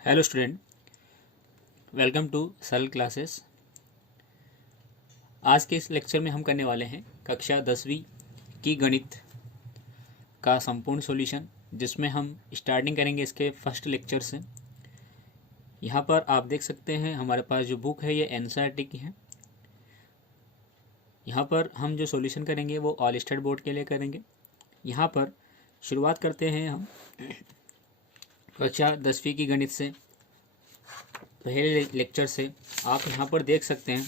Hello student, welcome to सरल classes. आज के इस लेक्चर में हम करने वाले हैं कक्षा 10वीं की गणित का संपूर्ण सॉल्यूशन, जिसमें हम स्टार्टिंग करेंगे इसके फर्स्ट लेक्चर से। यहाँ पर आप देख सकते हैं हमारे पास जो बुक है ये एनसीईआरटी की है। यहाँ पर हम जो सॉल्यूशन करेंगे वो ऑल स्टेट बोर्ड के लिए करेंगे। यहाँ पर शुरुआत करते हैं हम कक्षा 10वीं की गणित से, पहले लेक्चर से। आप यहाँ पर देख सकते हैं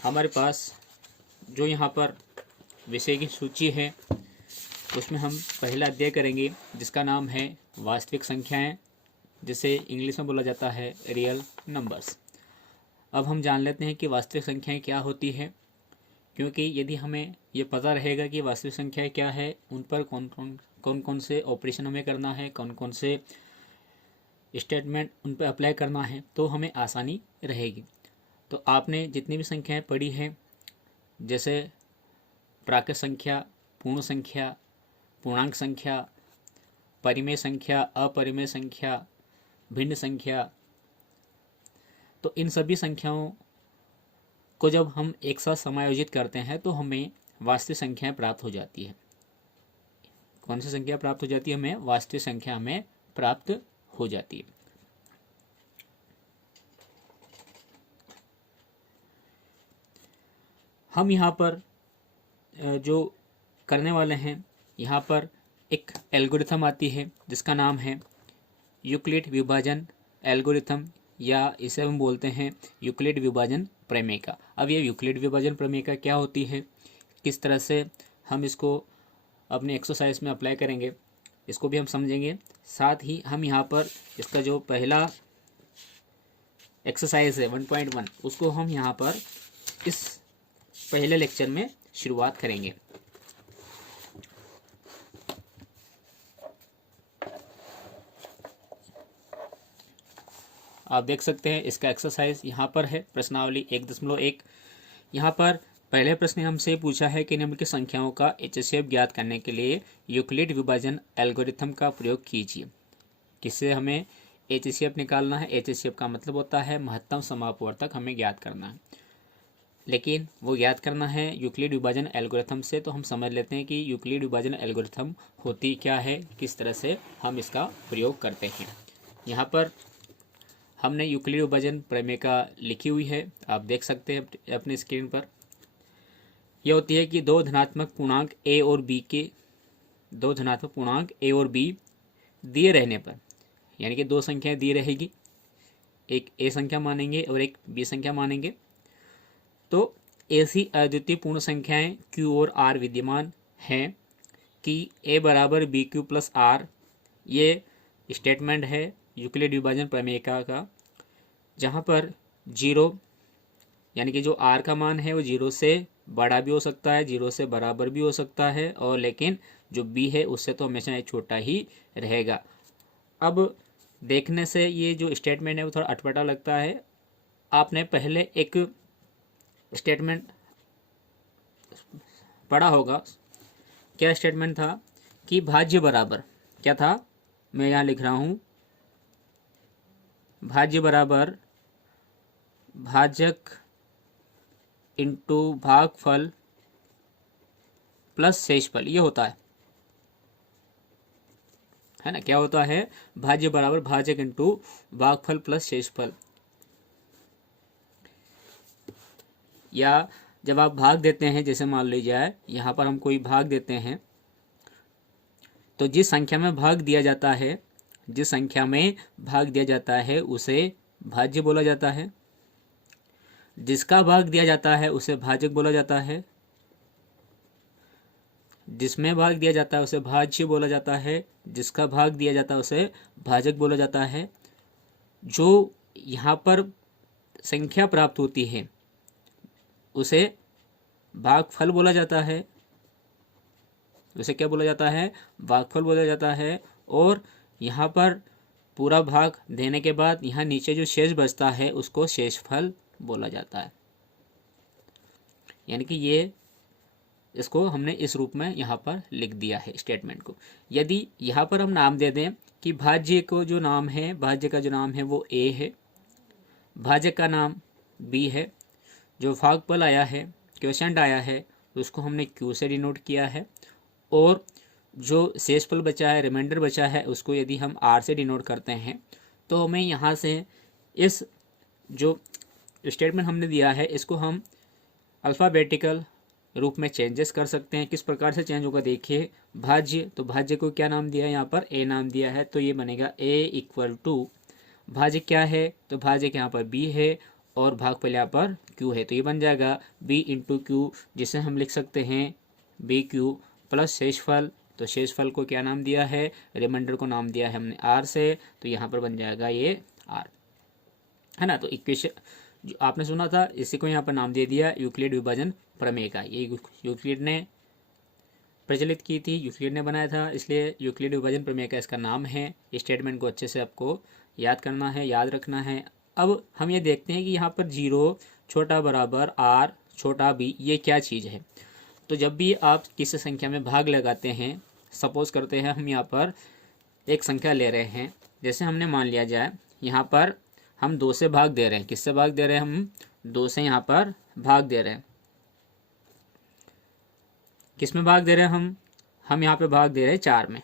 हमारे पास जो यहाँ पर विषय की सूची है उसमें हम पहला अध्याय करेंगे जिसका नाम है वास्तविक संख्याएं, जिसे इंग्लिश में बोला जाता है रियल नंबर्स। अब हम जान लेते हैं कि वास्तविक संख्याएं क्या होती है, क्योंकि यदि हमें ये पता रहेगा कि वास्तविक संख्याएं क्या है, उन पर कौन कौन से ऑपरेशन हमें करना है, कौन कौन से स्टेटमेंट उन पर अप्लाई करना है, तो हमें आसानी रहेगी। तो आपने जितनी भी संख्याएं पढ़ी हैं, जैसे प्राकृत संख्या, पूर्ण संख्या, पूर्णांक संख्या, परिमेय संख्या, अपरिमेय संख्या, भिन्न संख्या, तो इन सभी संख्याओं को जब हम एक साथ समायोजित करते हैं तो हमें वास्तविक संख्याएं प्राप्त हो जाती है। कौन सी संख्या प्राप्त हो जाती है? हमें वास्तविक संख्या हमें प्राप्त हो जाती है। हम यहाँ पर जो करने वाले हैं, यहाँ पर एक एल्गोरिथम आती है जिसका नाम है यूक्लिड विभाजन एल्गोरिथम, या इसे हम बोलते हैं यूक्लिड विभाजन प्रमेय। अब ये यूक्लिड विभाजन प्रमेय क्या होती है, किस तरह से हम इसको अपने एक्सरसाइज में अप्लाई करेंगे, इसको भी हम समझेंगे। साथ ही हम यहाँ पर इसका जो पहला एक्सरसाइज है 1.1, उसको हम यहाँ पर इस पहले लेक्चर में शुरुआत करेंगे। आप देख सकते हैं इसका एक्सरसाइज यहाँ पर है, प्रश्नावली 1.1। यहाँ पर पहले प्रश्न हमसे पूछा है कि निम्न की संख्याओं का एचसीएफ ज्ञात करने के लिए यूक्लिड विभाजन एल्गोरिथम का प्रयोग कीजिए। किससे हमें एचसीएफ निकालना है? एचसीएफ का मतलब होता है महत्तम समापवर्तक हमें ज्ञात करना है, लेकिन वो ज्ञात करना है यूक्लिड विभाजन एल्गोरिथम से। तो हम समझ लेते हैं कि यूक्लिड विभाजन एल्गोरिथम होती क्या है, किस तरह से हम इसका प्रयोग करते हैं। यहाँ पर हमने यूक्लिड विभाजन प्रमेय लिखी हुई है, आप देख सकते हैं अपने स्क्रीन पर। यह होती है कि दो धनात्मक पूर्णांक ए और बी दिए रहने पर, यानी कि दो संख्याएं दी रहेगी, एक ए संख्या मानेंगे और एक बी संख्या मानेंगे, तो ऐसी अद्वितीय पूर्ण संख्याएं Q और R विद्यमान हैं कि A बराबर बी क्यू प्लस आर। ये स्टेटमेंट है यूक्लिड विभाजन प्रमेय का, जहाँ पर 0 यानी कि जो R का मान है वो 0 से बड़ा भी हो सकता है, 0 से बराबर भी हो सकता है, और लेकिन जो B है उससे तो हमेशा एक छोटा ही रहेगा। अब देखने से ये जो स्टेटमेंट है वो थोड़ा अटपटा लगता है। आपने पहले एक स्टेटमेंट पढ़ा होगा, क्या स्टेटमेंट था कि भाज्य बराबर क्या था? मैं यहाँ लिख रहा हूँ, भाज्य बराबर भाजक इंटू भागफल प्लस शेषफल, ये होता है ना? क्या होता है? भाज्य बराबर भाजक इंटू भागफल प्लस शेषफल। या जब आप भाग देते हैं, जैसे मान लीजिए यहाँ पर हम कोई भाग देते हैं, तो जिस संख्या में भाग दिया जाता है उसे भाज्य बोला जाता है, जिसका भाग दिया जाता है उसे भाजक बोला जाता है, जिसमें भाग दिया जाता है उसे भाज्य बोला जाता है, जिसका भाग दिया जाता है उसे भाजक बोला जाता है। जो यहाँ पर संख्या प्राप्त होती है उसे भागफल बोला जाता है, उसे क्या बोला जाता है? भागफल बोला जाता है। और यहाँ पर पूरा भाग देने के बाद यहाँ नीचे जो शेष बचता है उसको शेषफल बोला जाता है। यानी कि ये इसको हमने इस रूप में यहाँ पर लिख दिया है स्टेटमेंट को। यदि यहाँ पर हम नाम दे दें कि भाज्य को जो नाम है, भाज्य का जो नाम है वो ए है, भाजक का नाम बी है, जो भागफल आया है, क्वोशिएंट आया है, उसको हमने क्यू से डिनोट किया है, और जो शेषफल बचा है, रिमाइंडर बचा है, उसको यदि हम आर से डिनोट करते हैं तो हमें यहाँ से इस जो स्टेटमेंट हमने दिया है इसको हम अल्फ़ाबेटिकल रूप में चेंजेस कर सकते हैं। किस प्रकार से चेंज होगा देखिए, भाज्य, तो भाज्य को क्या नाम दिया है, यहाँ पर ए नाम दिया है, तो ये बनेगा ए इक्वल टू भाज्य क्या है, तो भाज्य यहाँ पर बी है और भागफल यहाँ पर क्यू है, तो ये बन जाएगा बी इंटू क्यू, जिसे हम लिख सकते हैं बी क्यू प्लस शेषफल, तो शेषफल को क्या नाम दिया है, रिमाइंडर को नाम दिया है हमने आर से, तो यहाँ पर बन जाएगा ये आर, है ना। तो इक्वेशन जो आपने सुना था इसी को यहाँ पर नाम दे दिया यूक्लिड विभाजन प्रमेय का। ये यूक्लिड ने प्रचलित की थी, यूक्लिड ने बनाया था, इसलिए यूक्लिड विभाजन प्रमेय का इसका नाम है। स्टेटमेंट को अच्छे से आपको याद करना है, याद रखना है। अब हम ये देखते हैं कि यहाँ पर 0 छोटा बराबर आर छोटा बी, ये क्या चीज़ है। तो जब भी आप किसी संख्या में भाग लगाते हैं, सपोज करते हैं हम यहाँ पर एक संख्या ले रहे हैं, जैसे हमने मान लिया जाए यहाँ पर हम 2 से भाग दे रहे हैं, किससे भाग दे रहे हैं, हम 2 से यहाँ पर भाग दे रहे हैं। किस में भाग दे रहे हैं हम यहाँ पे भाग दे रहे हैं 4 में।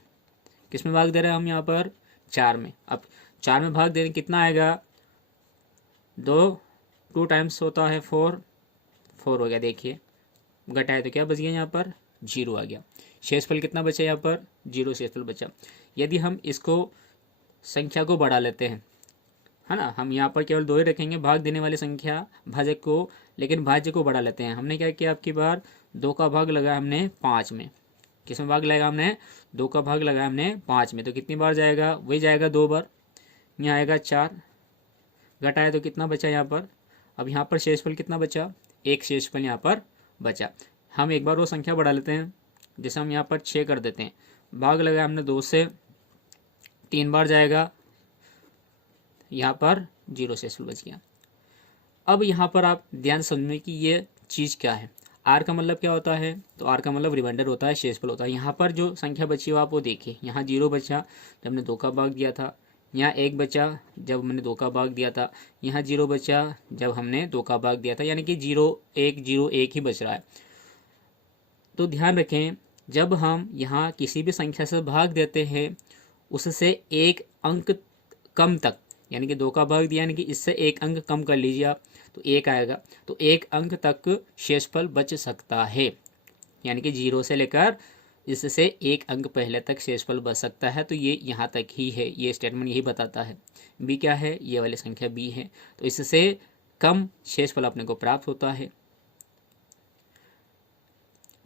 किस में भाग दे रहे हैं हम यहाँ पर 4 में। अब 4 में भाग दे रहे हैं, कितना आएगा, 2 टाइम्स होता है 4 हो गया, देखिए घटाए तो क्या बच गया, यहाँ पर 0 आ गया। शेषफल कितना बचा यहाँ पर, 0 शेषफल बचा। यदि हम इसको संख्या को बढ़ा लेते हैं, है ना, हम यहाँ पर केवल 2 ही रखेंगे भाग देने वाली संख्या भाजक को, लेकिन भाज्य को बढ़ा लेते हैं। हमने क्या किया, आपकी बार 2 का भाग लगाया हमने 5 में। किस में भाग लगाया हमने, 2 का भाग लगाया हमने 5 में, तो कितनी बार जाएगा, वही जाएगा 2 बार, यहाँ आएगा 4, घटाया तो कितना बचा यहाँ पर। अब यहाँ पर शेषफल कितना बचा, 1 शेषफल यहाँ पर बचा। हम एक बार वो संख्या बढ़ा लेते हैं, जैसे हम यहाँ पर 6 कर देते हैं, भाग लगाया हमने 2 से, 3 बार जाएगा, यहाँ पर 0 शेषफल बच गया। अब यहाँ पर आप ध्यान समझें कि ये चीज़ क्या है। आर का मतलब क्या होता है, तो आर का मतलब रिमाइंडर होता है, शेषफल होता है। यहाँ पर जो संख्या बची हो आप वो देखिए, यहाँ 0 बचा जब हमने 2 का भाग दिया था, यहाँ 1 बचा जब हमने 2 का भाग दिया था, यहाँ 0 बचा जब हमने 2 का भाग दिया था, यानी कि 0 1 ही बच रहा है। तो ध्यान रखें, जब हम यहाँ किसी भी संख्या से भाग देते हैं उससे 1 अंक कम तक, यानी कि 2 का भाग दिया, यानी कि इससे 1 अंक कम कर लीजिए आप, तो 1 आएगा, तो 1 अंक तक शेषफल बच सकता है, यानी कि 0 से लेकर इससे 1 अंक पहले तक शेषफल बच सकता है। तो ये यहाँ तक ही है, ये स्टेटमेंट यही बताता है। बी क्या है, ये वाली संख्या बी है, तो इससे कम शेषफल अपने को प्राप्त होता है,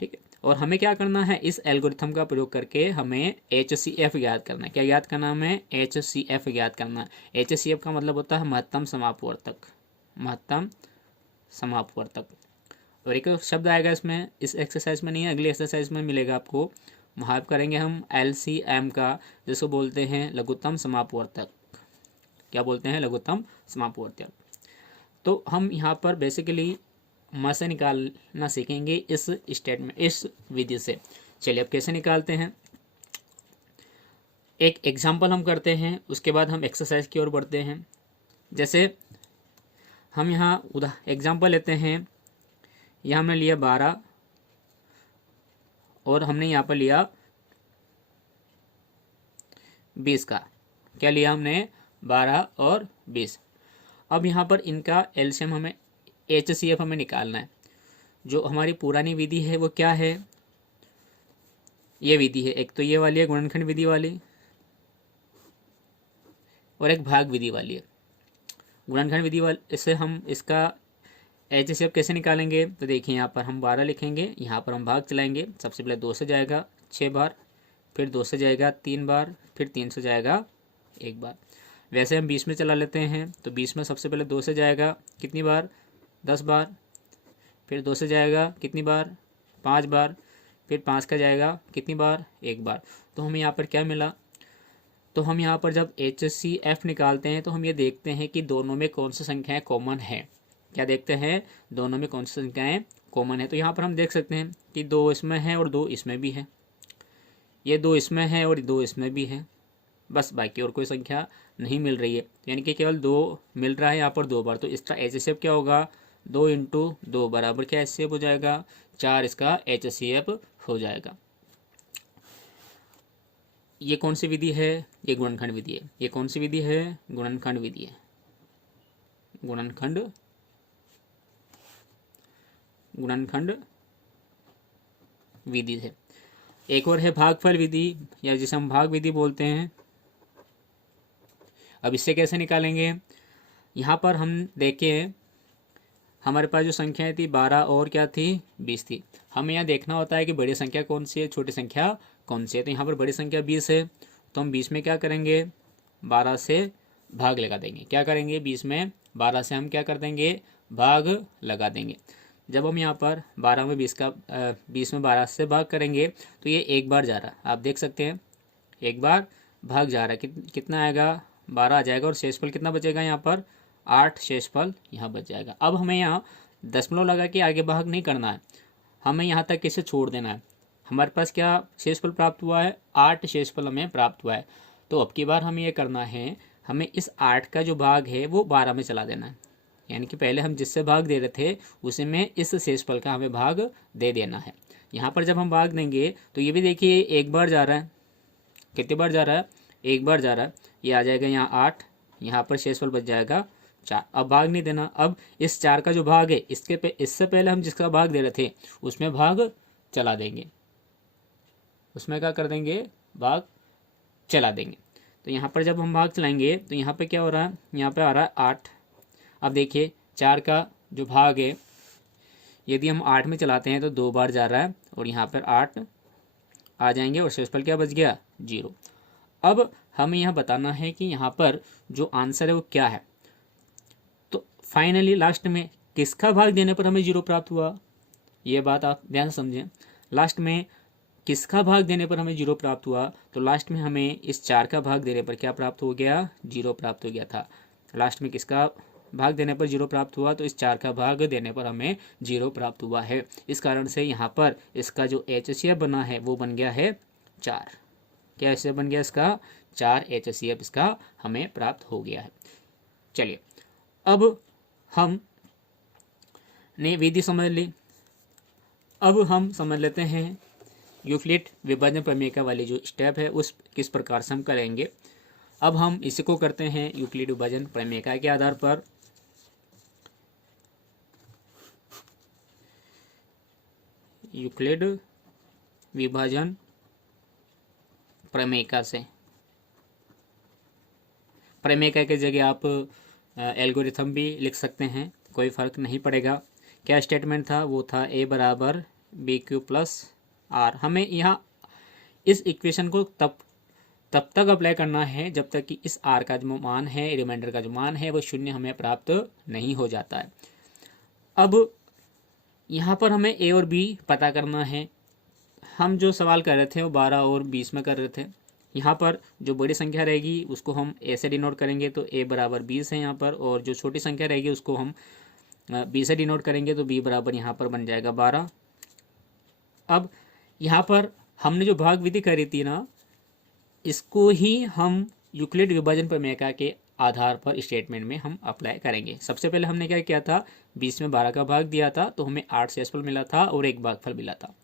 ठीक है। और हमें क्या करना है, इस एल्गोरिथम का प्रयोग करके हमें HCF ज्ञात करना है। क्या ज्ञात करना है हमें, HCF ज्ञात करना है। HCF का मतलब होता है महत्तम समापवर्तक, महत्तम समापवर्तक। और एक शब्द आएगा इसमें, इस एक्सरसाइज में नहीं है, अगली एक्सरसाइज में मिलेगा आपको। महाव करेंगे हम LCM का, जिसको बोलते हैं लघुत्तम समापवर्तक। क्या बोलते हैं, लघुत्तम समापवर्तक। तो हम यहाँ पर बेसिकली म से निकालना सीखेंगे इस स्टेटमेंट, इस विधि से। चलिए अब कैसे निकालते हैं, एक एग्जाम्पल हम करते हैं, उसके बाद हम एक्सरसाइज की ओर बढ़ते हैं। जैसे हम यहाँ एग्जाम्पल लेते हैं, यहाँ हमने लिया 12 और हमने यहाँ पर लिया 20 का, क्या लिया हमने, 12 और 20। अब यहाँ पर इनका एलसीएम हमें, HCF हमें निकालना है। जो हमारी पुरानी विधि है वो क्या है, ये विधि है, एक तो ये वाली है गुणनखंड विधि वाली, और एक भाग विधि वाली है। गुणनखंड विधि वाली, इससे हम इसका HCF कैसे निकालेंगे, तो देखिए यहाँ पर हम 12 लिखेंगे, यहाँ पर हम भाग चलाएंगे। सबसे पहले 2 से जाएगा 6 बार, फिर 2 से जाएगा 3 बार, फिर 3 से जाएगा 1 बार। वैसे हम 20 में चला लेते हैं, तो 20 में सबसे पहले 2 से जाएगा कितनी बार, 10 बार, फिर 2 से जाएगा कितनी बार, 5 बार, फिर 5 का जाएगा कितनी बार, 1 बार। तो हमें यहाँ पर क्या मिला, तो हम यहाँ पर जब HCF निकालते हैं तो हम ये देखते हैं कि दोनों में कौन सी संख्याएं कॉमन है। क्या देखते हैं, दोनों में कौन सी संख्याएं कॉमन है। तो यहाँ पर हम देख सकते हैं कि 2 इसमें है और 2 इसमें भी है, ये 2 इसमें है और 2 इसमें भी है, बस बाकी और कोई संख्या नहीं मिल रही है, यानी कि केवल 2 मिल रहा है यहाँ पर 2 बार। तो इसका HCF क्या होगा, 2 इंटू 2 बराबर क्या HCF हो जाएगा, 4 इसका HCF हो जाएगा। ये कौन सी विधि है, ये गुणनखंड विधि है। ये कौन सी विधि है, गुणनखंड विधि है, गुणनखंड विधि है। एक और है भागफल विधि, या जिसे हम भाग विधि बोलते हैं। अब इससे कैसे निकालेंगे, यहाँ पर हम देखें हमारे पास जो संख्याएं थी 12 और क्या थी 20 थी। हमें यहाँ देखना होता है कि बड़ी संख्या कौन सी है, छोटी संख्या कौन सी है। तो यहाँ पर बड़ी संख्या 20 है, तो हम 20 में क्या करेंगे, 12 से भाग लगा देंगे। क्या करेंगे, 20 में 12 से हम क्या कर देंगे, भाग लगा देंगे। जब हम यहाँ पर 12 में 20 में 12 से भाग करेंगे तो ये एक बार जा रहा है, आप देख सकते हैं एक बार भाग जा रहा है। कितना आएगा, 12 आ जाएगा, और शेषफल कितना बचेगा यहाँ पर, 8 शेषफल यहाँ बच जाएगा। अब हमें यहाँ दशमलव लगा के आगे भाग नहीं करना है, हमें यहाँ तक इसे छोड़ देना है। हमारे पास क्या शेषफल प्राप्त हुआ है, 8 शेषफल हमें प्राप्त हुआ है। तो अब की बार हमें ये करना है, हमें इस 8 का जो भाग है वो 12 में चला देना है, यानी कि पहले हम जिससे भाग दे रहे थे उसी में इस शेषफल का हमें भाग दे देना है। यहाँ पर जब हम भाग देंगे तो ये भी देखिए एक बार जा रहा है, कितनी बार जा रहा है, एक बार जा रहा है। ये आ जाएगा यहाँ 8, यहाँ पर शेषफल बच जाएगा 4। अब भाग नहीं देना, अब इस 4 का जो भाग है इससे पहले हम जिसका भाग दे रहे थे उसमें भाग चला देंगे, उसमें क्या कर देंगे, भाग चला देंगे। तो यहाँ पर जब हम भाग चलाएंगे तो यहाँ पे क्या हो रहा है, यहाँ पे आ रहा है 8। अब देखिए 4 का जो भाग है यदि हम 8 में चलाते हैं तो 2 बार जा रहा है, और यहाँ पर 8 आ जाएंगे और शेषफल क्या बच गया, 0। अब हमें यह बताना है कि यहाँ पर जो आंसर है वो क्या है। तो फाइनली लास्ट में किसका भाग देने पर हमें 0 प्राप्त हुआ, ये बात आप ध्यान से समझें। लास्ट में किसका भाग देने पर हमें 0 प्राप्त हुआ, तो लास्ट में हमें इस 4 का भाग देने पर क्या प्राप्त हो गया, 0 प्राप्त हो गया था। लास्ट में किसका भाग देने पर 0 प्राप्त हुआ, तो इस 4 का भाग देने पर हमें 0 प्राप्त हुआ है। इस कारण से यहाँ पर इसका जो HCF बना है वो बन गया है 4। क्या HCF बन गया इसका, 4 HCF इसका हमें प्राप्त हो गया है। चलिए अब हम ने विधि समझ ली, अब हम समझ लेते हैं यूक्लिड विभाजन प्रमेय वाली जो स्टेप है उस किस प्रकार से हम करेंगे। अब हम इसको करते हैं यूक्लिड विभाजन प्रमेय के आधार पर। यूक्लिड विभाजन प्रमेय से, प्रमेय की जगह आप एल्गोरिथम भी लिख सकते हैं, कोई फर्क नहीं पड़ेगा। क्या स्टेटमेंट था, वो था a बराबर BQ प्लस R। हमें यहाँ इस इक्वेशन को तब तक अप्लाई करना है जब तक कि इस R का जो मान है, रिमाइंडर का जो मान है वो 0 हमें प्राप्त नहीं हो जाता है। अब यहाँ पर हमें a और b पता करना है। हम जो सवाल कर रहे थे वो 12 और 20 में कर रहे थे। यहाँ पर जो बड़ी संख्या रहेगी उसको हम a से डिनोट करेंगे, तो a बराबर 20 है यहाँ पर, और जो छोटी संख्या रहेगी उसको हम b से डिनोट करेंगे, तो b बराबर यहाँ पर बन जाएगा 12। अब यहाँ पर हमने जो भाग विधि करी थी ना, इसको ही हम यूक्लिड विभाजन प्रमेय के आधार पर स्टेटमेंट में हम अप्लाई करेंगे। सबसे पहले हमने क्या किया था, 20 में 12 का भाग दिया था तो हमें 8 शेषफल मिला था और 1 भागफल मिला था।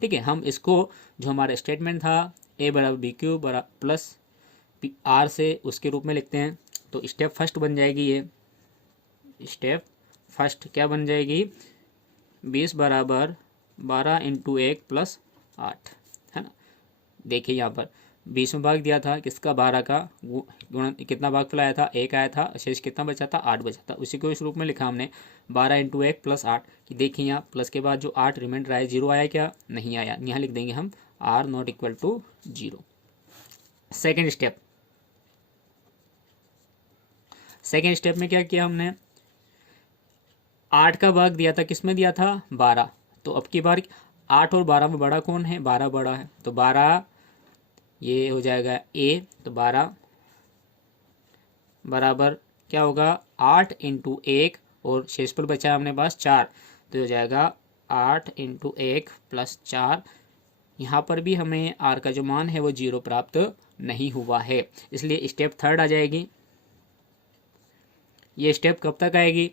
ठीक है, हम इसको जो हमारा स्टेटमेंट था a बराबर BQ प्लस R से उसके रूप में लिखते हैं। तो स्टेप फर्स्ट बन जाएगी, ये स्टेप फर्स्ट क्या बन जाएगी, 20 बराबर 12 इंटू 1 प्लस 8, है ना। देखिए यहाँ पर 20 में भाग दिया था किसका, 12 का, गुणन कितना भागफल आया था, 1 आया था, शेष कितना बचा था, 8 बचा था। उसी को इस रूप में लिखा हमने 12 इंटू 1 प्लस 8। कि देखिए यहाँ प्लस के बाद जो 8 रिमाइंडर आया, 0 आया क्या, नहीं आया। यहाँ लिख देंगे हम R not equal to 0। Second step में क्या किया हमने, 8 का भाग दिया था, किस में दिया था, 12। तो अब की बार 8 और 12 में बड़ा कौन है, 12 बड़ा है, तो 12 ये हो जाएगा a, तो 12 बराबर क्या होगा, 8 इंटू 1 और शेषफल बचा हमने पास 4, तो हो जाएगा 8 इंटू 1 प्लस 4। यहाँ पर भी हमें आर का जो मान है वो 0 प्राप्त नहीं हुआ है, इसलिए स्टेप थर्ड आ जाएगी। ये स्टेप कब तक आएगी?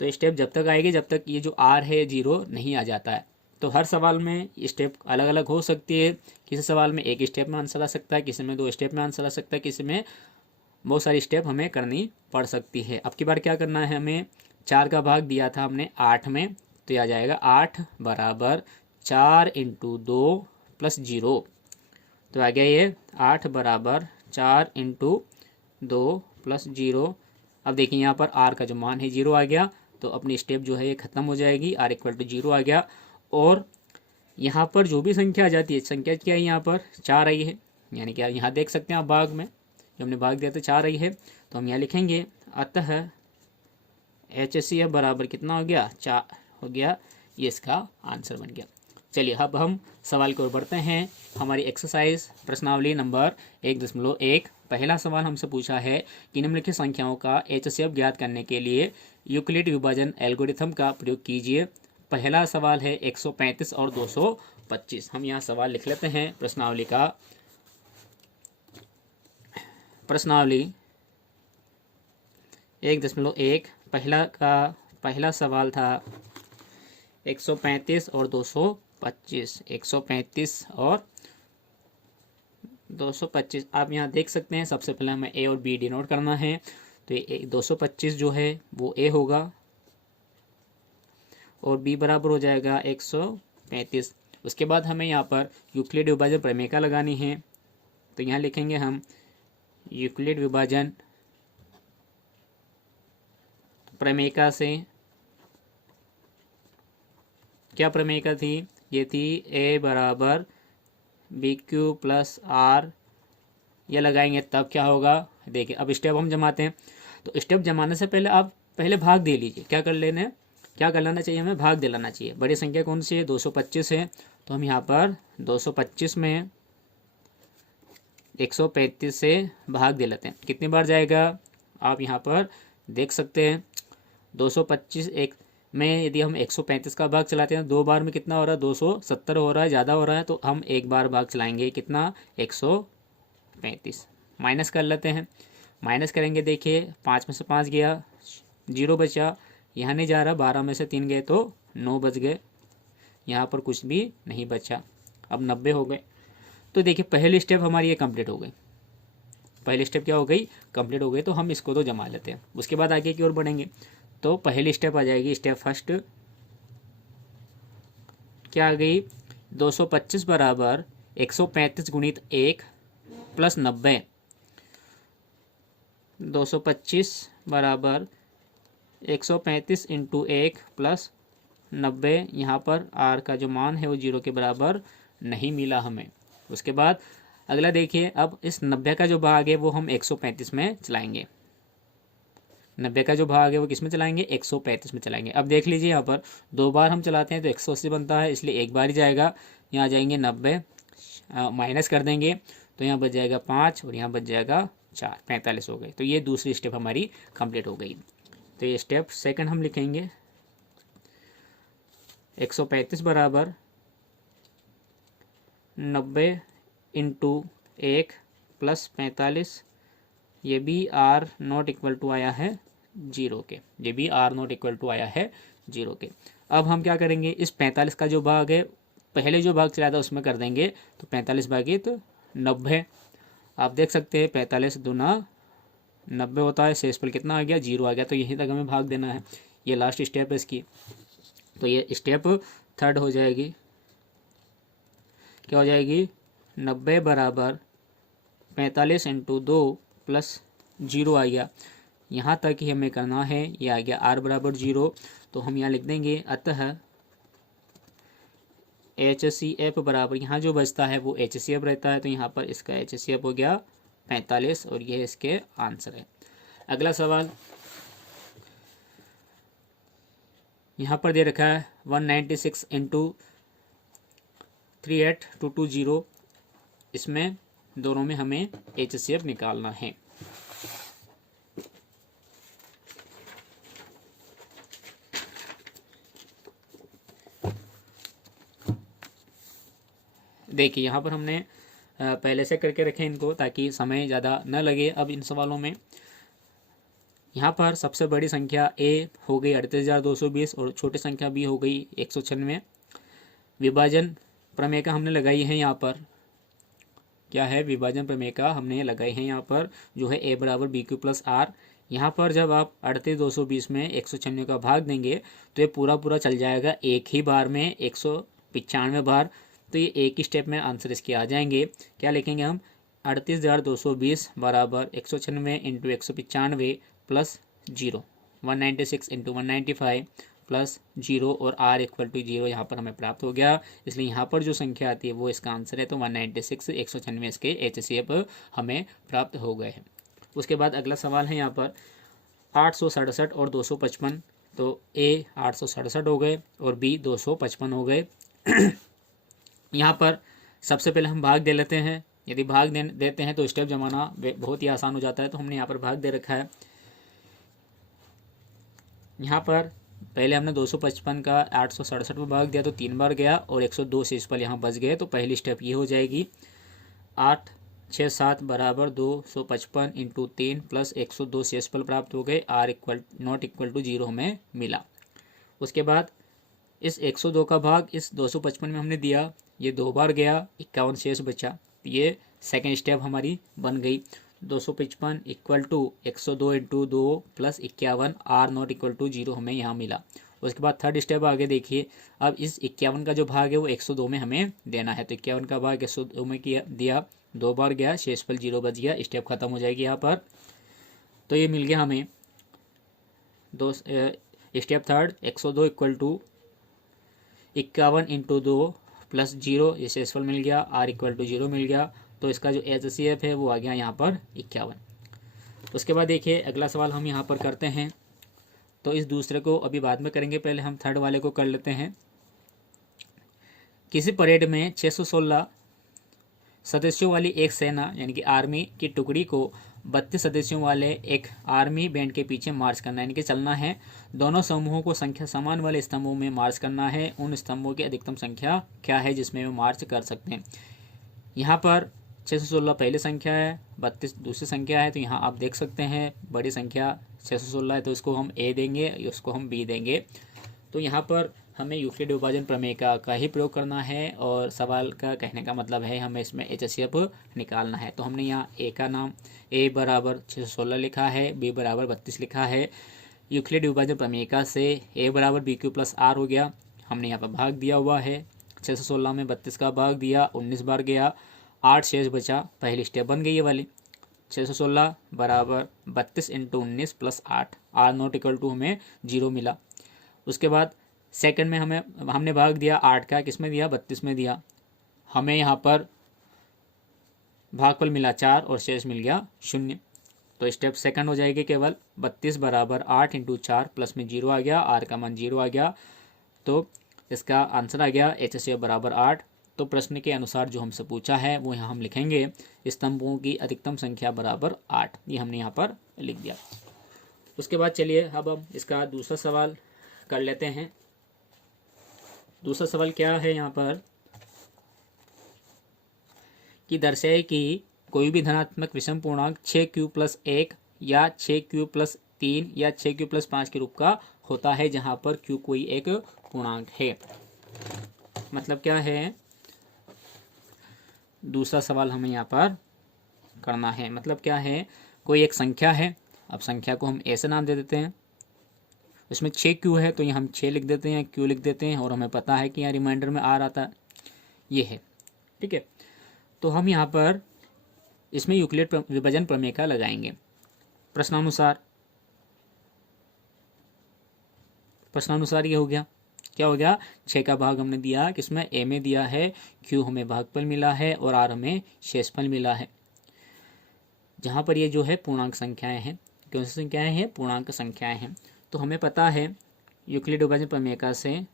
तो स्टेप जब तक आएगी जब तक ये जो आर है 0 नहीं आ जाता है। तो हर सवाल में स्टेप अलग अलग हो सकती है। किसी सवाल में एक स्टेप में आंसर आ सकता है, किसी में 2 स्टेप में आंसर आ सकता है, किसी में बहुत सारी स्टेप हमें करनी पड़ सकती है। अब की बार क्या करना है, हमें 4 का भाग दिया था हमने 8 में, तो यह आ जाएगा 8 बराबर 4 इंटू 2 प्लस 0। तो आ गया ये 8 बराबर 4 इंटू 2 प्लस 0। अब देखिए यहाँ पर आर का जो मान है 0 आ गया, तो अपनी स्टेप जो है ये खत्म हो जाएगी। आर इक्वल टू 0 आ गया, और यहाँ पर जो भी संख्या आ जाती है, संख्या क्या है यहाँ पर 4 आई है, यानी कि यहाँ देख सकते हैं आप भाग में जो हमने भाग दिया तो 4 आई है। तो हम यहाँ लिखेंगे अतः HCF बराबर कितना हो गया, 4 हो गया। ये इसका आंसर बन गया। चलिए अब हम सवाल की ओर बढ़ते हैं। हमारी एक्सरसाइज प्रश्नावली नंबर 1.1। पहला सवाल हमसे पूछा है कि निम्नलिखित संख्याओं का HCF ज्ञात करने के लिए यूक्लिड विभाजन एल्गोरिथम का प्रयोग कीजिए। पहला सवाल है 135 और 225। हम यहाँ सवाल लिख लेते हैं प्रश्नावली का। प्रश्नावली 1.1 पहला सवाल था 135 और 225। 135 और 225 आप यहाँ देख सकते हैं। सबसे पहले हमें ए और बी डिनोट करना है, तो ये 225 जो है वो ए होगा और बी बराबर हो जाएगा 135। उसके बाद हमें यहाँ पर यूक्लिड विभाजन प्रमेय लगानी है, तो यहाँ लिखेंगे हम यूक्लिड विभाजन प्रमेय से। क्या प्रमेय थी? ये थी ए बराबर बी क्यू प्लस आर। ये लगाएंगे तब क्या होगा, देखिए अब स्टेप हम जमाते हैं। तो स्टेप जमाने से पहले आप पहले भाग दे लीजिए। क्या कर लेना चाहिए, हमें भाग दे लेना चाहिए। बड़ी संख्या कौन सी है, 225 है, तो हम यहाँ पर 225 में 135 से भाग दे लेते हैं। कितनी बार जाएगा आप यहाँ पर देख सकते हैं। 225 एक में यदि हम 135 का भाग चलाते हैं, 2 बार में कितना हो रहा है, 270 हो रहा है, ज़्यादा हो रहा है, तो हम एक बार भाग चलाएंगे। कितना, 135। माइनस कर लेते हैं। माइनस करेंगे, देखिए 5 में से 5 गया, 0 बचा। यहाँ नहीं जा रहा, 12 में से 3 गए तो 9 बच गए। यहाँ पर कुछ भी नहीं बचा। अब 90 हो गए। तो देखिए पहली स्टेप हमारी ये कंप्लीट हो गई। पहली स्टेप क्या हो गई, कंप्लीट हो गई। तो हम इसको तो जमा लेते हैं, उसके बाद आगे की ओर बढ़ेंगे। तो पहली स्टेप आ जाएगी, स्टेप फर्स्ट क्या आ गई, 225 बराबर 135 गुणित 1 प्लस 90। 225 बराबर 135 इंटू 1 प्लस 90। यहाँ पर आर का जो मान है वो 0 के बराबर नहीं मिला हमें। उसके बाद अगला देखिए, अब इस 90 का जो भाग है वो हम 135 में चलाएंगे। 90 का जो भाग है वो किस में चलाएंगे, 135 में चलाएंगे। अब देख लीजिए यहाँ पर 2 बार हम चलाते हैं तो 180 बनता है, इसलिए एक बार ही जाएगा। यहाँ जाएंगे 90, माइनस कर देंगे तो यहाँ बच जाएगा 5 और यहाँ बच जाएगा 4, 45 हो गए। तो ये दूसरी स्टेप हमारी कंप्लीट हो गई। तो ये स्टेप सेकंड हम लिखेंगे, 135 बराबर 90 इंटू 1 प्लस 45। ये भी आर नॉट इक्वल टू आया है 0 के। ये भी आर नॉट इक्वल टू आया है 0 के। अब हम क्या करेंगे, इस 45 का जो भाग है, पहले जो भाग चलाया था उसमें कर देंगे। तो 45 भागित 90। आप देख सकते हैं 45 दूना 90 होता है। शेषफल कितना आ गया, 0 आ गया। तो यहीं तक हमें भाग देना है। ये लास्ट स्टेप है इसकी। तो ये स्टेप थर्ड हो जाएगी। क्या हो जाएगी, 90 बराबर 45 इंटू 2 प्लस 0 आ गया। यहाँ तक ही हमें करना है। ये आ गया आर बराबर 0। तो हम यहाँ लिख देंगे अतः HCF बराबर, यहाँ जो बचता है वो HCF रहता है, तो यहाँ पर इसका HCF हो गया 45 और ये इसके आंसर है। अगला सवाल यहाँ पर दे रखा है 196 इंटू 38220। इसमें दोनों में हमें HCF निकालना है। देखिए यहाँ पर हमने पहले से करके रखे इनको ताकि समय ज़्यादा न लगे। अब इन सवालों में यहाँ पर सबसे बड़ी संख्या ए हो गई 38,220 और छोटी संख्या बी हो गई 196। विभाजन प्रमेय का हमने लगाई है यहाँ पर, क्या है, विभाजन प्रमेय का हमने लगाई है यहाँ पर, जो है ए बराबर बी क्यू प्लस आर। यहाँ पर जब आप 38,220 में 196 का भाग देंगे तो ये पूरा पूरा चल जाएगा एक ही बार में 195 बार। तो ये एक ही स्टेप में आंसर इसके आ जाएंगे। क्या लिखेंगे हम, 38,220 बराबर 196 इंटू 195 प्लस 0, 196 इंटू 195 प्लस 0 और r इक्वल टू 0 यहाँ पर हमें प्राप्त हो गया। इसलिए यहाँ पर जो संख्या आती है वो इसका आंसर है। तो 196 196 इसके HCF हमें प्राप्त हो गए हैं। उसके बाद अगला सवाल है यहाँ पर 867 और 255। तो A 867 हो गए और B 255 हो गए। यहाँ पर सबसे पहले हम भाग दे लेते हैं। यदि भाग देते हैं तो स्टेप जमाना बहुत ही आसान हो जाता है। तो हमने यहाँ पर भाग दे रखा है। यहाँ पर पहले हमने 255 का 867 में भाग दिया तो 3 बार गया और 102 शेषफल यहाँ बच गए। तो पहली स्टेप ये हो जाएगी, 8 6 7 बराबर 255 इंटू 3 प्लस 102 शेषफल प्राप्त हो गए। r नॉट इक्वल टू 0 हमें मिला। उसके बाद इस 102 का भाग इस 255 में हमने दिया, ये 2 बार गया, 51 शेष बचा। ये सेकेंड स्टेप हमारी बन गई। 255 equal to 102 into 2 plus 51, r not equal to 0 हमें यहाँ मिला। उसके बाद थर्ड स्टेप आगे देखिए। अब इस 51 का जो भाग है वो 102 में हमें देना है। तो 51 का भाग 102 में दिया, 2 बार गया, शेषफल 0 बच गया। स्टेप खत्म हो जाएगी यहाँ पर। तो ये मिल गया हमें step third, 102 equal to 51 into 2 plus 0, ये शेषफल मिल गया, r इक्वल टू 0 मिल गया। तो इसका जो HCF है वो आ गया यहाँ पर 51। उसके बाद देखिए अगला सवाल हम यहाँ पर करते हैं। तो इस दूसरे को अभी बाद में करेंगे, पहले हम थर्ड वाले को कर लेते हैं। किसी परेड में 616 सदस्यों वाली एक सेना यानी कि आर्मी की टुकड़ी को 32 सदस्यों वाले एक आर्मी बैंड के पीछे मार्च करना यानी कि चलना है। दोनों समूहों को संख्या समान वाले स्तंभों में मार्च करना है। उन स्तंभों की अधिकतम संख्या क्या है जिसमें वे मार्च कर सकते हैं। यहाँ पर 616 पहली संख्या है, 32 दूसरी संख्या है। तो यहाँ आप देख सकते हैं बड़ी संख्या 616 है तो इसको हम A देंगे, उसको हम B देंगे। तो यहाँ पर हमें यूक्लिड विभाजन प्रमेय का ही प्रयोग करना है और सवाल का कहने का मतलब है हमें इसमें HCF निकालना है। तो हमने यहाँ A का नाम A बराबर 616 लिखा है, B बराबर 32 लिखा है। यूक्लिड विभाजन प्रमेय का से A बराबर बी क्यू प्लस आर हो गया। हमने यहाँ पर भाग दिया हुआ है, 616 में 32 का भाग दिया, 19 बार गया, 8 शेष बचा। पहली स्टेप बन गई ये वाली। 616 बराबर 32 into 19 plus 8, r not equal to हमें 0 मिला। उसके बाद सेकंड में हमने भाग दिया 8 का, किस में दिया, 32 में दिया। हमें यहाँ पर भागफल मिला 4 और शेष मिल गया 0। तो स्टेप सेकंड हो जाएगी केवल 32 बराबर 8 इंटू 4 प्लस में 0 आ गया, r का मान 0 आ गया। तो इसका आंसर आ गया HCF बराबर 8। तो प्रश्न के अनुसार जो हमसे पूछा है वो यहाँ हम लिखेंगे, स्तंभों की अधिकतम संख्या बराबर 8। ये हमने यहाँ पर लिख दिया। उसके बाद चलिए अब हम इसका दूसरा सवाल कर लेते हैं। दूसरा सवाल क्या है यहाँ पर कि दर्शाए कि कोई भी धनात्मक विषम पूर्णांक 6q प्लस 1 या 6q प्लस 3 या 6q प्लस 5 के रूप का होता है जहाँ पर q कोई एक पूर्णांक है। मतलब क्या है, दूसरा सवाल हमें यहाँ पर करना है। मतलब क्या है, कोई एक संख्या है, अब संख्या को हम ऐसे नाम दे देते हैं। इसमें 6q है तो ये हम 6 लिख देते हैं, q लिख देते हैं और हमें पता है कि यहाँ रिमाइंडर में r आता है, ये है, ठीक है। तो हम यहाँ पर इसमें यूक्लिड विभाजन प्रमेय का लगाएंगे। प्रश्नानुसार ये हो गया, क्या हो गया, 6 का भाग हमने दिया किसमें, A में दिया है, Q हमें भागफल मिला है और R हमें शेषफल मिला है। जहाँ पर ये जो है पूर्णांक संख्याएं हैं, कौन सी संख्याएं हैं, पूर्णांक संख्याएं हैं। तो हमें पता है यूक्लिड विभाजन प्रमेय का से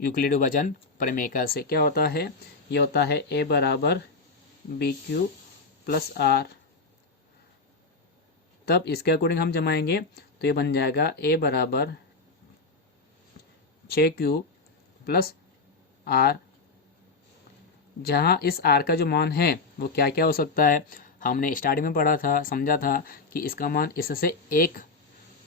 यूक्लिड विभाजन प्रमेय का से क्या होता है, ये होता है A बराबर बी क्यू प्लस आर। तब इसके अकॉर्डिंग हम जमाएंगे तो ये बन जाएगा a बराबर 6q प्लस r, जहाँ इस r का जो मान है वो क्या क्या हो सकता है। हमने स्टार्टिंग में पढ़ा था, समझा था कि इसका मान इससे एक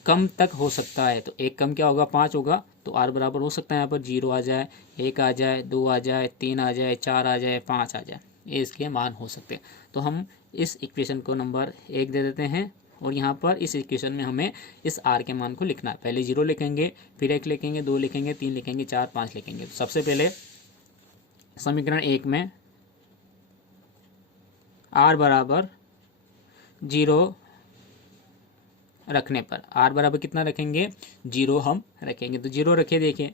कम तक हो सकता है। तो एक कम क्या होगा, 5 होगा। तो r बराबर हो सकता है यहाँ पर 0 आ जाए, 1 आ जाए, 2 आ जाए, 3 आ जाए, 4 आ जाए, 5 आ जाए, ये इसके मान हो सकते हैं। तो हम इस इक्वेशन को नंबर 1 दे देते हैं और यहाँ पर इस इक्वेशन में हमें इस r के मान को लिखना है। पहले 0 लिखेंगे, फिर 1 लिखेंगे, 2 लिखेंगे, 3 लिखेंगे, 4, 5 लिखेंगे। तो सबसे पहले समीकरण 1 में r बराबर 0 रखने पर, r बराबर कितना रखेंगे, 0 हम रखेंगे। तो 0 रखे, देखिए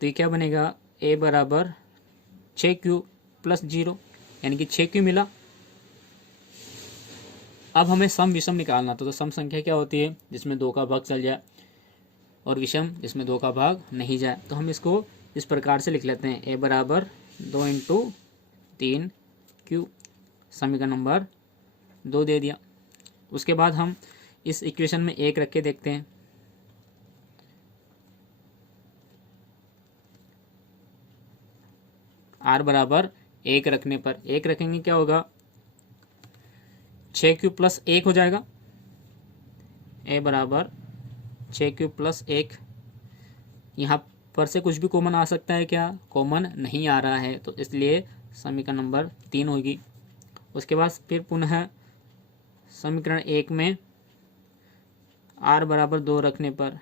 तो ये क्या बनेगा, a बराबर 6q प्लस 0, यानी कि 6q मिला। अब हमें सम विषम निकालना था। तो सम संख्या क्या होती है, जिसमें 2 का भाग चल जाए, और विषम जिसमें 2 का भाग नहीं जाए। तो हम इसको इस प्रकार से लिख लेते हैं, a बराबर 2 इंटू 3q, समीकरण नंबर 2 दे दिया। उसके बाद हम इस इक्वेशन में 1 रख के देखते हैं। r बराबर 1 रखने पर, 1 रखेंगे क्या होगा, 6q प्लस 1 हो जाएगा। a बराबर 6q प्लस 1, यहाँ पर से कुछ भी कॉमन आ सकता है क्या, कॉमन नहीं आ रहा है, तो इसलिए समीकरण नंबर 3 होगी। उसके बाद फिर पुनः समीकरण 1 में r बराबर 2 रखने पर,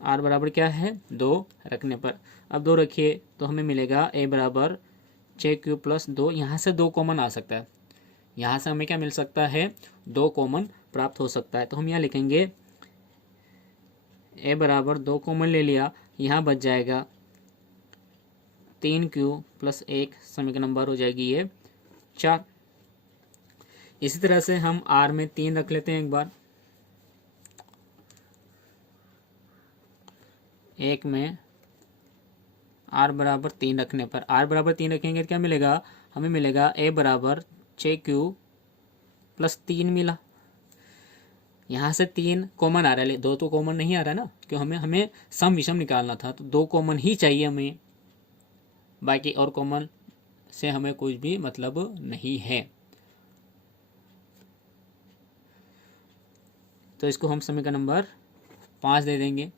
r बराबर क्या है, 2 रखने पर, अब 2 रखिए तो हमें मिलेगा a बराबर 6q प्लस 2। यहाँ से 2 कॉमन आ सकता है, यहाँ से हमें क्या मिल सकता है, 2 कॉमन प्राप्त हो सकता है। तो हम यहाँ लिखेंगे a बराबर 2 कॉमन ले लिया, यहाँ बच जाएगा 3q प्लस 1, समीकरण नंबर हो जाएगी ये 4। इसी तरह से हम r में 3 रख लेते हैं एक बार। 1 में r बराबर 3 रखने पर, r बराबर 3 रखेंगे तो क्या मिलेगा, हमें मिलेगा a बराबर 6q प्लस 3 मिला। यहाँ से 3 कॉमन आ रहा है, 2 तो कॉमन नहीं आ रहा ना, क्यों हमें सम विषम निकालना था, तो 2 कॉमन ही चाहिए हमें, बाकी और कॉमन से हमें कुछ भी मतलब नहीं है। तो इसको हम समीकरण नंबर 5 दे देंगे।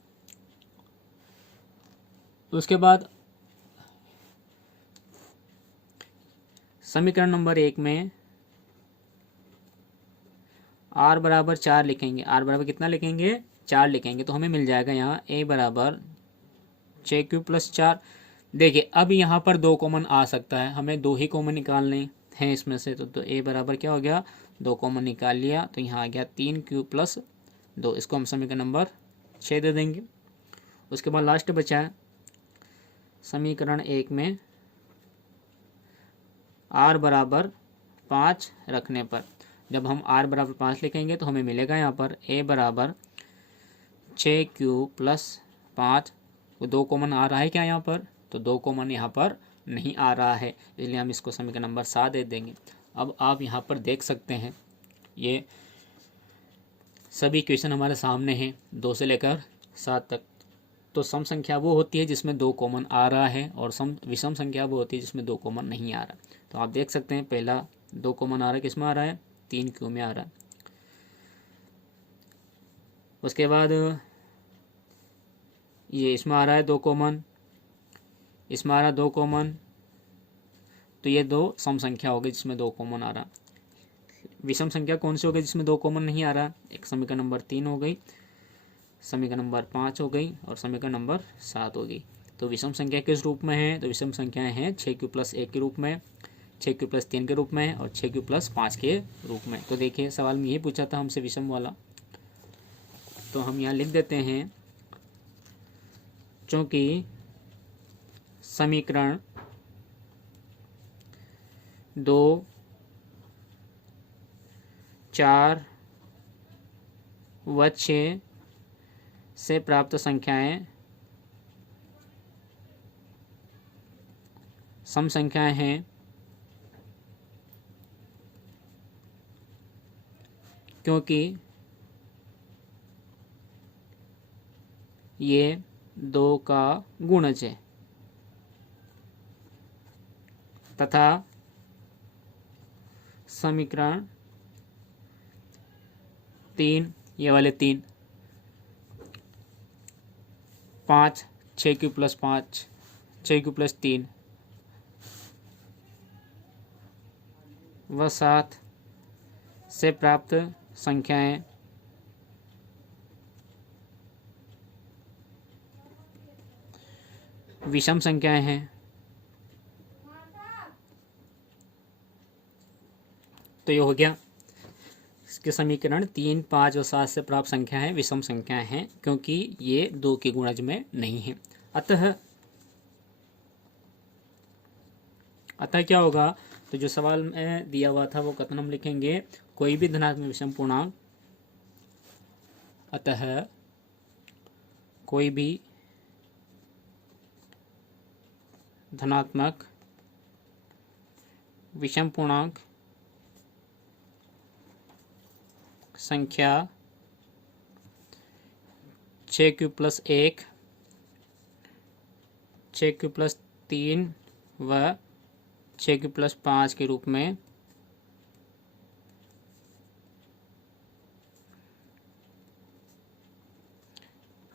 उसके बाद समीकरण नंबर 1 में r बराबर 4 लिखेंगे, r बराबर कितना लिखेंगे, 4 लिखेंगे। तो हमें मिल जाएगा यहाँ a बराबर 6q प्लस 4। देखिए अब यहाँ पर 2 कॉमन आ सकता है, हमें 2 ही कॉमन निकालने हैं इसमें से। तो a बराबर क्या हो गया, 2 कॉमन निकाल लिया, तो यहाँ आ गया 3q प्लस 2, इसको हम समीकरण नंबर 6 दे देंगे। उसके बाद लास्ट बचा है समीकरण 1 में r बराबर 5 रखने पर, जब हम r बराबर 5 लिखेंगे तो हमें मिलेगा यहाँ पर a बराबर 6q प्लस 5। 2 कॉमन आ रहा है क्या यहाँ पर, तो 2 कॉमन यहाँ पर नहीं आ रहा है, इसलिए हम इसको समीकरण नंबर 7 दे देंगे। अब आप यहाँ पर देख सकते हैं ये सभी क्वेश्चन हमारे सामने हैं 2 से लेकर 7 तक। तो सम संख्या वो होती है जिसमें 2 कॉमन आ रहा है, और विषम संख्या वो होती है जिसमें 2 कॉमन नहीं आ रहा। तो आप देख सकते हैं पहला 2 कॉमन आ रहा है, किस में आ रहा है, 3q में आ रहा है। उसके बाद ये इसमें आ रहा है 2 कॉमन, इसमें आ रहा है 2 कॉमन, तो ये 2 सम संख्या हो गई जिसमें 2 कॉमन आ रहा। विषम संख्या कौन सी हो गई जिसमें 2 कॉमन नहीं आ रहा, एक समीकरण नंबर 3 हो गई, समीकरण नंबर 5 हो गई, और समीकरण नंबर 7 हो गई। तो विषम संख्या किस रूप में है, तो विषम संख्याएं हैं 6q प्लस 1 के रूप में, 6q प्लस 3 के रूप में, और 6q प्लस 5 के रूप में। तो देखिए सवाल में यही पूछा था हमसे विषम वाला, तो हम यहाँ लिख देते हैं, चूँकि समीकरण 2, 4 व 6 से प्राप्त संख्याएं सम संख्याएं हैं, क्योंकि ये 2 का गुणज है तथा समीकरण 3, ये वाले 3, 5 6 क्यू प्लस 5 6 क्यू प्लस 3 व 7 से प्राप्त संख्याएं विषम संख्याएं हैं। तो ये हो गया इसके समीकरण 3, 5 और 7 से प्राप्त संख्याएं विषम संख्याएं हैं क्योंकि ये 2 के गुणज में नहीं है। अतः क्या होगा, तो जो सवाल में दिया हुआ था वो कथन हम लिखेंगे, कोई भी धनात्मक विषम पूर्णांक, अतः कोई भी धनात्मक विषम पूर्णांक संख्या 6q + 1 6q + 3 व 6q + 5 के रूप में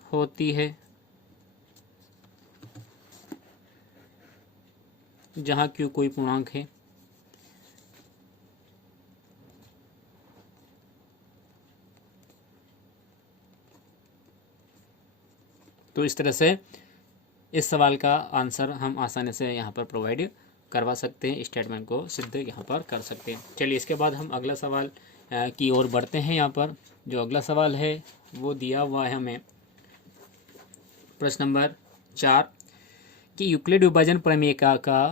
होती है, जहाँ q कोई पूर्णांक है। तो इस तरह से इस सवाल का आंसर हम आसानी से यहाँ पर प्रोवाइड करवा सकते हैं, स्टेटमेंट को सिद्ध यहाँ पर कर सकते हैं। चलिए इसके बाद हम अगला सवाल की ओर बढ़ते हैं। यहाँ पर जो अगला सवाल है वो दिया हुआ है हमें प्रश्न नंबर 4 कि यूक्लिड विभाजन प्रमेय का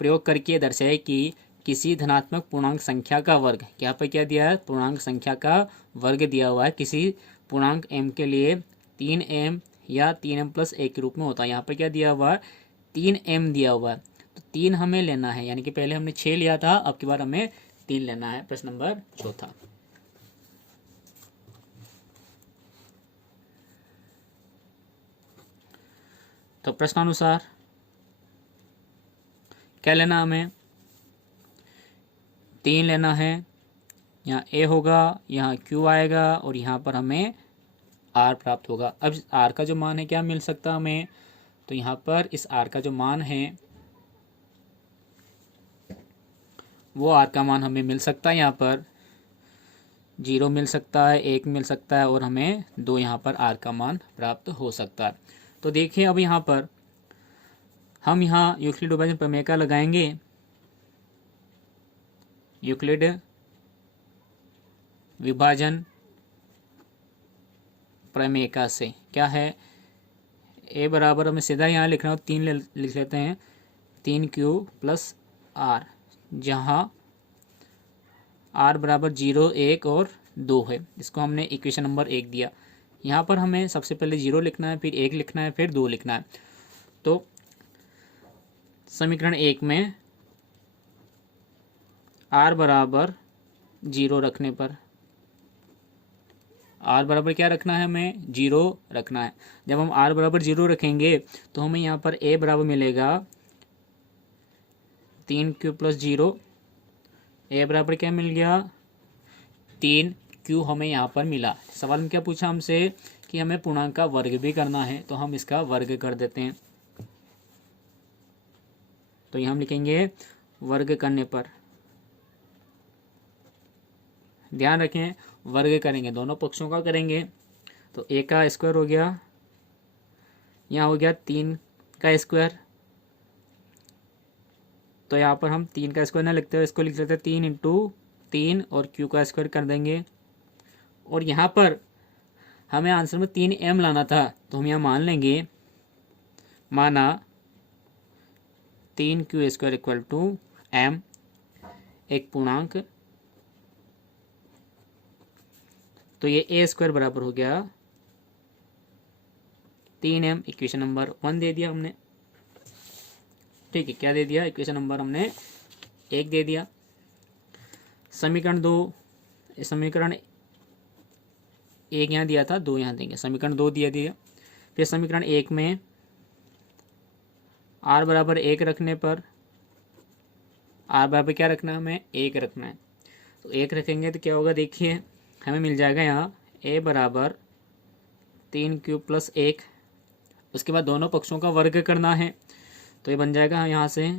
प्रयोग करके दर्शाए कि किसी धनात्मक पूर्णांक संख्या का वर्ग, यहाँ पर क्या दिया है, पूर्णांक संख्या का वर्ग दिया हुआ है किसी पूर्णांक m के लिए 3m या 3m + 1 के रूप में होता है। यहाँ पर क्या दिया हुआ है, 3m दिया हुआ है, तो 3 हमें लेना है, यानी कि पहले हमने 6 लिया था, अब की बार हमें 3 लेना है। प्रश्न नंबर 4। तो प्रश्नानुसार क्या लेना, हमें 3 लेना है, यहाँ a होगा, यहाँ q आएगा और यहाँ पर हमें r प्राप्त होगा। अब r का जो मान है क्या मिल सकता हमें, तो यहाँ पर इस r का जो मान है वो r का मान हमें मिल सकता है, यहाँ पर 0 मिल सकता है, 1 मिल सकता है और हमें 2 यहाँ पर r का मान प्राप्त हो सकता है। तो देखिए अब यहाँ पर हम यहाँ यूक्लिड विभाजन प्रमेय का लगाएंगे। यूक्लिड विभाजन प्रमेय का से क्या है, a बराबर हमें सीधा यहाँ लिखना हो, 3 लिख लेते हैं, 3q + r, जहाँ r बराबर 0, 1 और 2 है। इसको हमने इक्वेशन नंबर 1 दिया। यहाँ पर हमें सबसे पहले 0 लिखना है, फिर 1 लिखना है, फिर 2 लिखना है। तो समीकरण 1 में r बराबर 0 रखने पर, r बराबर क्या रखना है, हमें 0 रखना है। जब हम r बराबर 0 रखेंगे तो हमें यहाँ पर a बराबर मिलेगा 3q + 0, a बराबर क्या मिल गया, 3q हमें यहाँ पर मिला। सवाल में क्या पूछा हमसे कि हमें पूर्णांक का वर्ग भी करना है, तो हम इसका वर्ग कर देते हैं। तो यहाँ हम लिखेंगे वर्ग करने पर, ध्यान रखें वर्ग करेंगे दोनों पक्षों का करेंगे, तो a का स्क्वायर हो गया, यहाँ हो गया 3 का स्क्वायर, तो यहाँ पर हम 3 का स्क्वायर ना लिखते हुए इसको लिख लेते हैं 3 × 3 और q का स्क्वायर कर देंगे। और यहाँ पर हमें आंसर में 3m लाना था, तो हम यहाँ मान लेंगे, माना 3q² = m, एक पूर्णांक, तो ये a² बराबर हो गया 3m। इक्वेशन नंबर 1 दे दिया हमने, ठीक है, क्या दे दिया, इक्वेशन नंबर हमने 1 दे दिया। समीकरण 2, समीकरण 1 यहाँ दिया था, 2 यहाँ देंगे, समीकरण 2 दिया फिर समीकरण 1 में r बराबर 1 रखने पर, r बराबर क्या रखना है हमें, 1 रखना है। तो 1 रखेंगे तो क्या होगा, देखिए हमें मिल जाएगा यहाँ a बराबर 3 + 1। उसके बाद दोनों पक्षों का वर्ग करना है, तो ये बन जाएगा, यहाँ से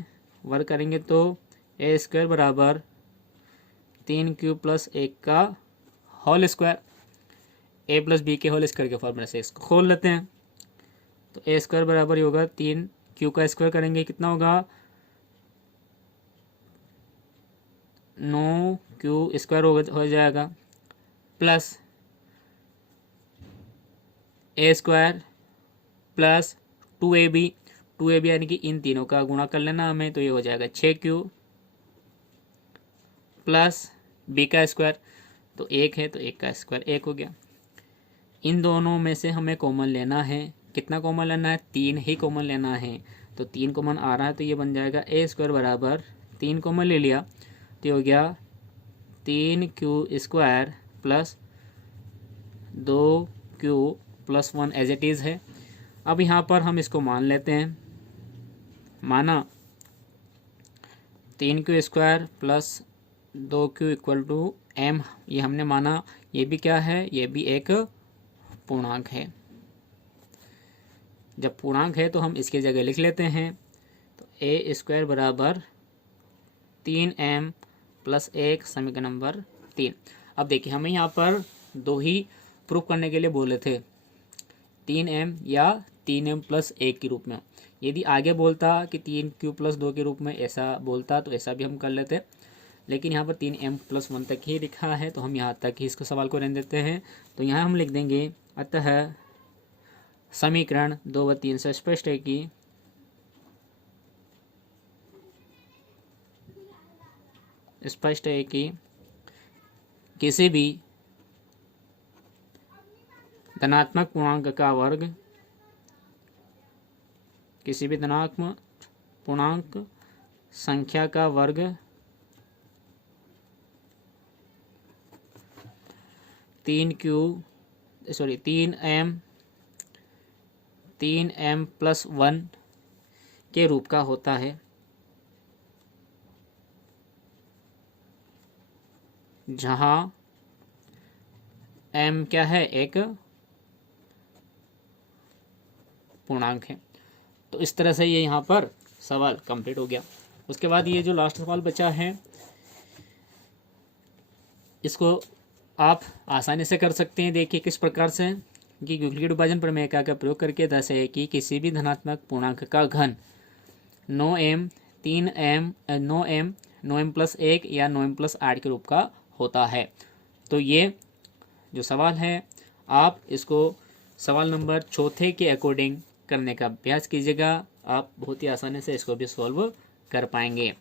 वर्ग करेंगे तो a² बराबर 3 + 1 का होल स्क्वायर, a + b के होल स्क्वायर के फॉर्मूले से इसको खोल लेते हैं। तो a² बराबर ही होगा 3 का स्क्वायर करेंगे कितना होगा, 9 स्क्वायर हो जाएगा, प्लस a² प्लस 2ab यानी कि इन तीनों का गुणा कर लेना हमें, तो ये हो जाएगा 6 प्लस b का स्क्वायर, तो 1 है तो 1 का स्क्वायर 1 हो गया। इन दोनों में से हमें कॉमन लेना है, कितना कॉमन लेना है, 3 ही कॉमन लेना है। तो 3 कॉमन आ रहा है, तो ये बन जाएगा a² बराबर 3 कॉमन ले लिया तो ये हो गया 3q² plus 2q + 1 as it is है। अब यहाँ पर हम इसको मान लेते हैं, माना 3q² प्लस 2q = m, ये हमने माना। ये भी क्या है, ये भी एक पूर्णांक है। जब पूर्णांक है तो हम इसकी जगह लिख लेते हैं, तो a² बराबर 3m + 1 समीकरण नंबर 3। अब देखिए हमें यहाँ पर दो ही प्रूफ करने के लिए बोले थे, 3m या 3m + 1 के रूप में। यदि आगे बोलता कि 3q + 2 के रूप में ऐसा बोलता तो ऐसा भी हम कर लेते, लेकिन यहाँ पर 3m + 1 तक ही लिखा है, तो हम यहाँ तक ही इसको सवाल को रहने देते हैं। तो यहाँ हम लिख देंगे, अतः समीकरण 2 व 3 से स्पष्ट है कि किसी भी धनात्मक पूर्णांक का वर्ग, किसी भी धनात्मक पूर्णांक संख्या का वर्ग 3m + 1 के रूप का होता है, जहाँ m क्या है, एक पूर्णांक है। तो इस तरह से ये यहाँ पर सवाल कंप्लीट हो गया। उसके बाद ये जो लास्ट सवाल बचा है, इसको आप आसानी से कर सकते हैं। देखिए किस प्रकार से, कि यूक्लिड विभाजन प्रमेय का प्रयोग करके दर्शाए कि किसी भी धनात्मक पूर्णांक का घन 9m, 3m, 9m + 1 या 9m + 8 के रूप का होता है। तो ये जो सवाल है, आप इसको सवाल नंबर 4 के अकॉर्डिंग करने का अभ्यास कीजिएगा, आप बहुत ही आसानी से इसको भी सॉल्व कर पाएंगे।